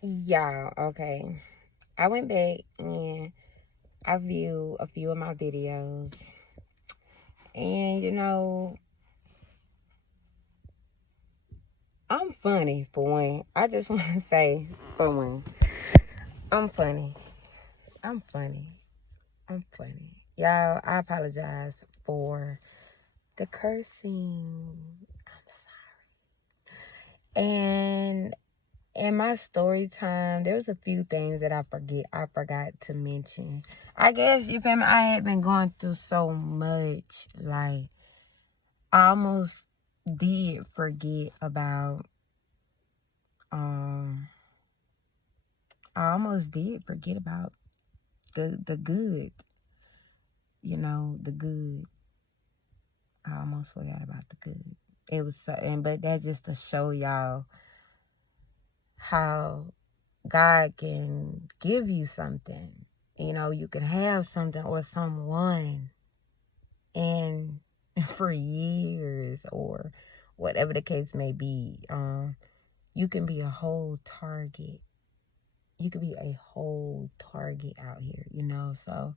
Yeah, okay. I went back and I viewed a few of my videos. And, I'm funny for one. I just want to say, for one, I'm funny. I'm funny. I'm funny. Y'all, I apologize for the cursing. And in my story time, there's a few things that I forgot to mention. I guess you feel me, I had been going through so much, like I almost did forget about um I almost did forget about the good, the good. I almost forgot about the good. It was so, but that's just to show y'all how God can give you something. You can have something or someone and for years or whatever the case may be. You can be a whole target. You could be a whole target out here. So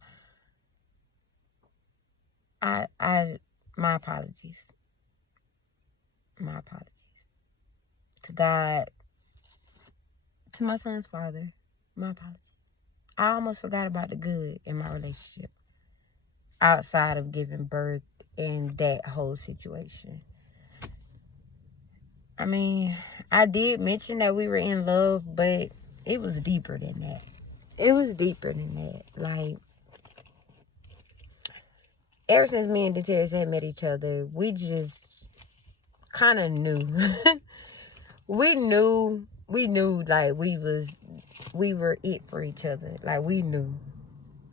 I my apologies. My apologies. To God, to my son's father, my apologies. I almost forgot about the good in my relationship outside of giving birth in that whole situation. I mean, I did mention that we were in love, but it was deeper than that. It was deeper than that. Like, ever since me and Detaris had met each other, we just kind of knew. we knew like we were it for each other. Like, we knew.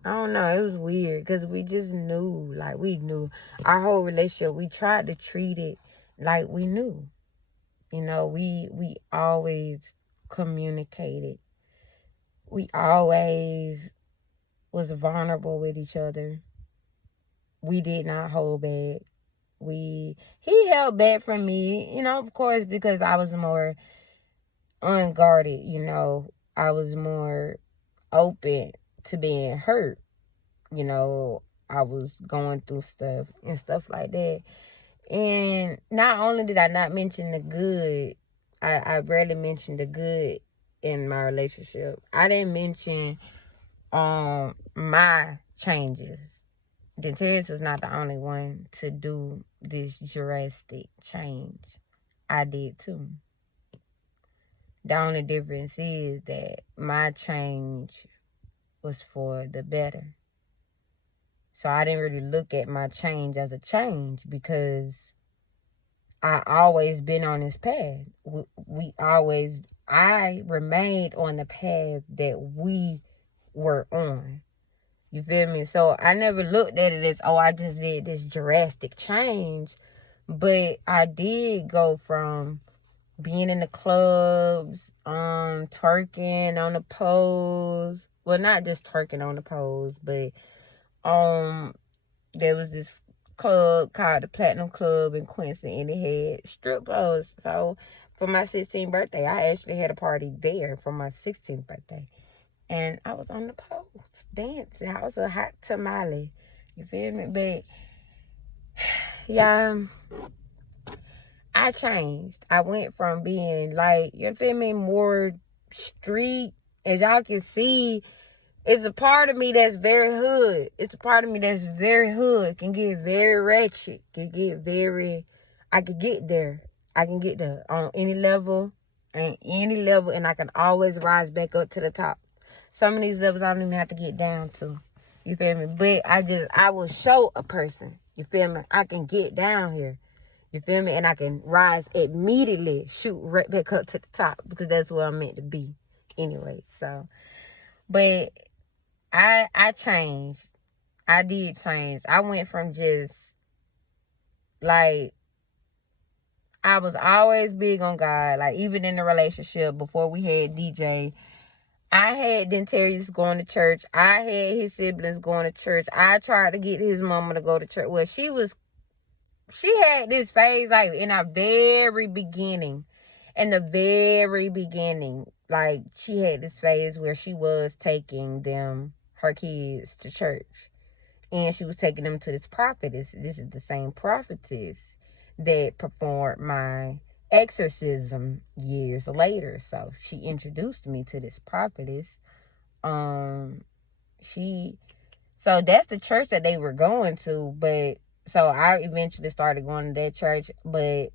I don't know, it was weird because we just knew. Like, we knew our whole relationship. We tried to treat it like we knew. We always communicated. We always was vulnerable with each other. We did not hold back. He held back from me, of course, because I was more unguarded. I was more open to being hurt. I was going through stuff and stuff like that. And not only did I not mention the good, I rarely mentioned the good in my relationship. I didn't mention my changes. Dentaris was not the only one to do this drastic change. I did too. The only difference is that my change was for the better. So I didn't really look at my change as a change because I always been on this path. I remained on the path that we were on. You feel me? So I never looked at it as, oh, I just did this drastic change. But I did go from being in the clubs, twerking on the poles. Well, not just twerking on the poles, but there was this club called the Platinum Club in Quincy, and it had strip clubs. So for my 16th birthday, I actually had a party there for my 16th birthday. And I was on the poles dancing. I was a hot tamale. You feel me? But yeah, I changed. I went from being like, you feel me, more street. As y'all can see, it's a part of me that's very hood. It's a part of me that's very hood. Can get very ratchet. I could get there. I can get there on any level. And I can always rise back up to the top. Some of these levels I don't even have to get down to. You feel me? But I will show a person. You feel me? I can get down here. You feel me? And I can rise immediately, shoot right back up to the top because that's where I'm meant to be anyway. So, but I changed. I did change. I went from just like, I was always big on God. Like, even in the relationship before we had DJ, I had Dentarius going to church. I had his siblings going to church. I tried to get his mama to go to church. Well, she had this phase like in our very beginning. In the very beginning, like, she had this phase where she was taking her kids to church. And she was taking them to this prophetess. This is the same prophetess that performed my exorcism years later. So she introduced me to this prophetess. So that's the church that they were going to, but so I eventually started going to that church, but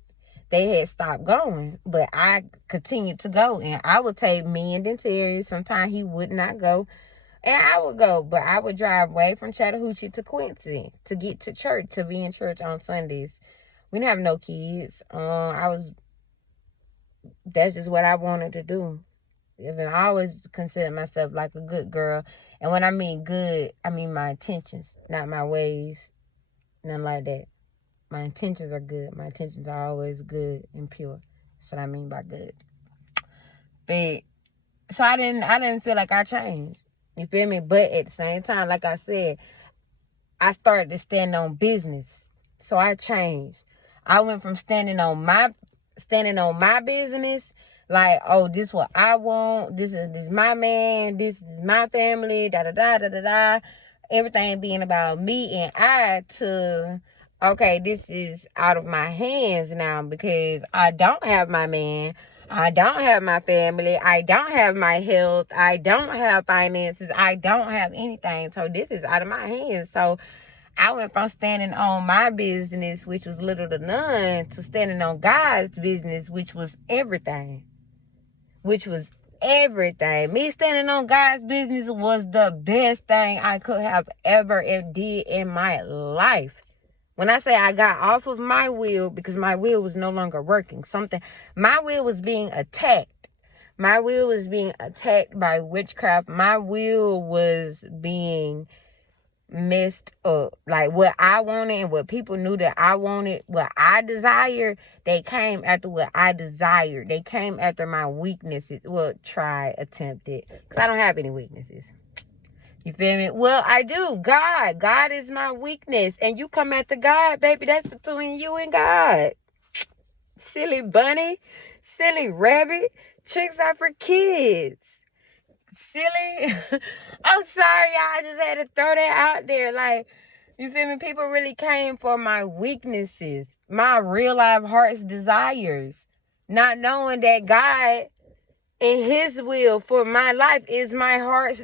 they had stopped going. But I continued to go, and I would take me and Terry. Sometimes he would not go, and I would go, but I would drive away from Chattahoochee to Quincy to get to church, to be in church on Sundays. We didn't have no kids. That's just what I wanted to do. And I always consider myself like a good girl. And when I mean good, I mean my intentions, not my ways. Nothing like that. My intentions are good. My intentions are always good and pure. That's what I mean by good. But so I didn't feel like I changed. You feel me? But at the same time, like I said, I started to stand on business. So I changed. I went from standing on my business, like, oh, this what I want, this is my man, this is my family, da da da da da da. Everything being about me and I, to, okay, this is out of my hands now, because I don't have my man, I don't have my family, I don't have my health, I don't have finances, I don't have anything. So this is out of my hands. So I went from standing on my business, which was little to none, to standing on God's business, which was everything. Me standing on God's business was the best thing I could have ever did in my life. When I say I got off of my will, because my will was no longer working, my will was being attacked. My will was being attacked by witchcraft. My will was being messed up. Like, what I wanted and what people knew that I wanted, what I desired, they came after what I desired. They came after my weaknesses. Well, attempted, because I don't have any weaknesses. You feel me? Well, I do. God is my weakness, and you come after God, baby, that's between you and God. Silly bunny, silly rabbit. Tricks are for kids. Silly. I'm sorry, y'all. I just had to throw that out there. Like, you feel me? People really came for my weaknesses, my real life heart's desires, not knowing that God and His will for my life is my heart's